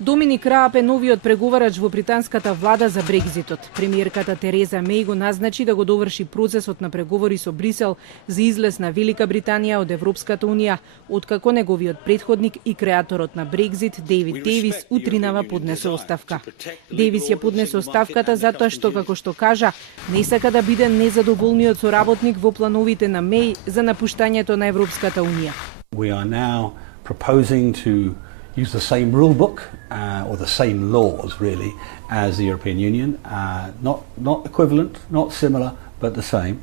Доминик Рааб е новиот преговарач во британската влада за Брекзитот. Премиерката Тереза Меј го назначи да го доврши процесот на преговори со Брисел за излез на Велика Британија од Европската унија, откако неговиот претходник и креаторот на Брекзит, Дейвид Дејвис, утринава поднесе оставка. Дејвис ја поднесе оставката затоа што, како што кажа, не сака да биде незадоволниот соработник во плановите на Меј за напуштањето на Европската унија. We are now proposing to use the same rule book or the same laws really as the European Union, not equivalent, not similar, but the same,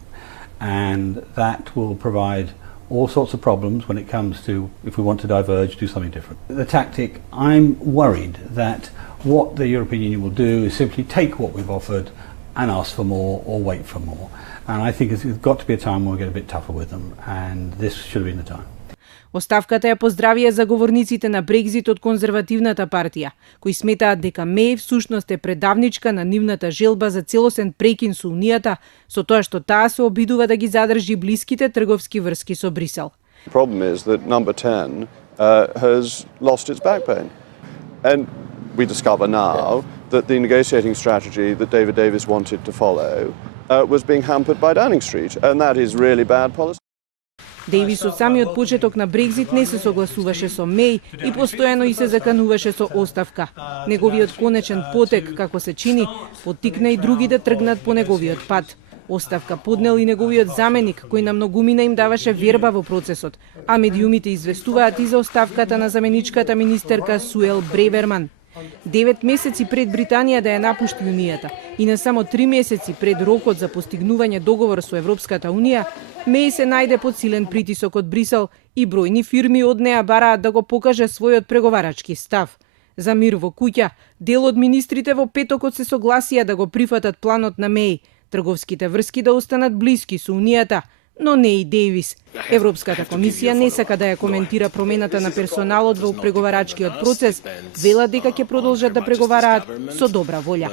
and that will provide all sorts of problems when it comes to, if we want to diverge, do something different. The tactic, I'm worried that what the European Union will do is simply take what we've offered and ask for more or wait for more. And I think it's got to be a time when we get a bit tougher with them, and this should have been the time. Оставката ја поздравија заговорниците на Брекзит од конзервативната партија, кои сметаат дека Меј всушност е предавничка на нивната желба за целосен прекин со Унијата, со тоа што таа се обидува да ги задржи блиските трговски врски со Брисел. The problem is that number 10 has lost its backbone. And we discover now that the negotiating strategy that David Davis wanted to follow was being hampered by Downing Street, and that is really bad policy. Дејвис од самиот почеток на Брекзит не се согласуваше со Меј и постојано и се закануваше со оставка. Неговиот конечен потек, како се чини, поттикна и други да тргнат по неговиот пат. Оставка поднел и неговиот заменик, кој на многумина им даваше верба во процесот, а медиумите известуваат и за оставката на заменичката министерка Суел Бреверман. 9 месеци пред Британија да ја напушти Унијата и на само 3 месеци пред рокот за постигнување договор со Европската Унија, Меј се најде под силен притисок од Брисел и бројни фирми од неа бараат да го покаже својот преговарачки став. За мир во куќа, дел од министрите во петокот се согласија да го прифатат планот на Меј, трговските врски да останат блиски со Унијата, но не и Дејвис. Европската комисија не сака да ја коментира промената на персоналот во преговарачкиот процес, вела дека ќе продолжат да преговараат со добра волја.